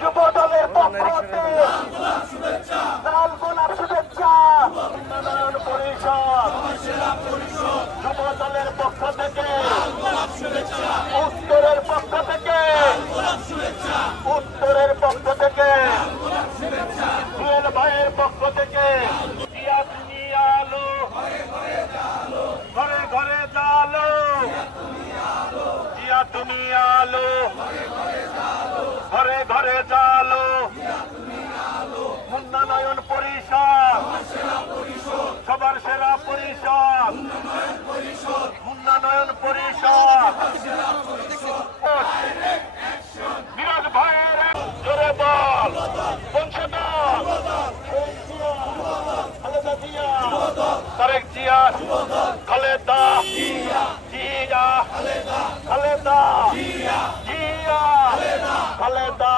যুব দলের পক্ষ থেকে লাল গোলাপ শুভেচ্ছা। উন্নয়ন পরিষদ যুব দলের পক্ষ থেকে, উত্তরের পক্ষ থেকে, উত্তরের পক্ষ থেকে, জুয়েল ভাইয়ের পক্ষ থেকে আলো, ঘরে ঘরে জালো, জিয়া তুমি আলো, ঘরে ঘরে জালো, উন্নয়ন পরিষদ সবার সেরা পরিষদ, উন্নয়ন পরিষদ। মিরাজ ভাইয়ের জোরে বল, বংশধর খালেদা জিয়া, তারেক জিয়া, খালেদা জিয়া, খালেদা জিয়া, খালেদা,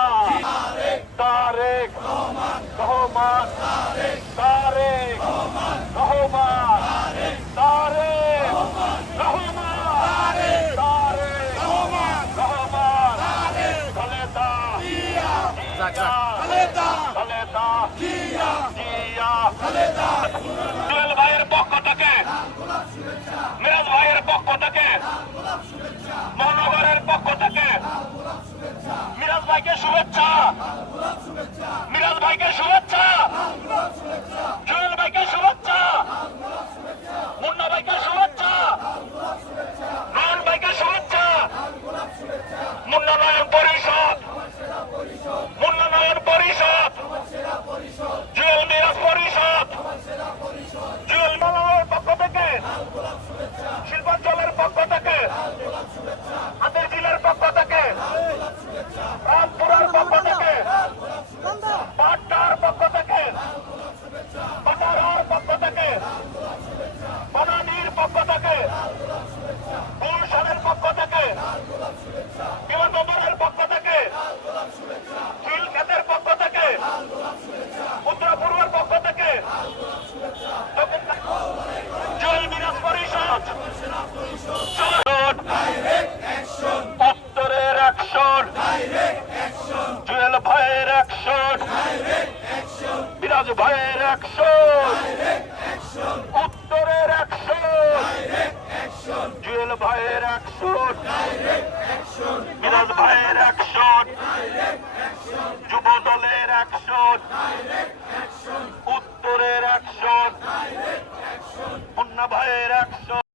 তারেক রহমান, তারেক রহমান, তারেক রহমান, তারেক রহমান, খালেদা জিয়া, খালেদা জিয়া, জুয়েল ভাইয়ের পক্ষ থেকে, মিরাজ ভাইয়ের পক্ষ থেকে, মহানগরের পক্ষ থেকে মিরাজ ভাইকে শুভেচ্ছা, মিরাজ ভাইকে শুভেচ্ছা, জুয়েল ভাইকে শুভেচ্ছা, মুন্না ভাইকে শুভেচ্ছা, নয়ন ভাইকে শুভেচ্ছা, উন্নয়ন পরিষদ, উন্নয়ন পরিষদ, জুয়েল মিরাজ পরিষদ, জুয়েল মালাওয়ের পক্ষ থেকে, শিল্পাঞ্চলের পক্ষ থেকে, হাতের জিলের পক্ষ থেকে, রামপুরার পক্ষ থেকে, পাটনার পক্ষ থেকে, পাটারার পক্ষ থেকে, বনানীর পক্ষ থেকে, গুলশানের পক্ষ থেকে, বিমানবন্দরের পক্ষ থেকে, খিলক্ষেতের পক্ষ থেকে, উত্তর পূর্বের পক্ষ থেকে, জুয়েল মিরাজ পরিষদ, উত্তরের অ্যাকশন, জুয়েল ভাইয়ের অ্যাকশন, মিরাজ ভাইয়ের অ্যাকশন, উত্তরের অ্যাকশন, জুয়েল ভাইয়ের অ্যাকশন, মিরাজ ভাইয়ের অ্যাকশন, যুব দলের অ্যাকশন, উত্তরের অ্যাকশন, মুন্না ভাইয়ের অ্যাকশন।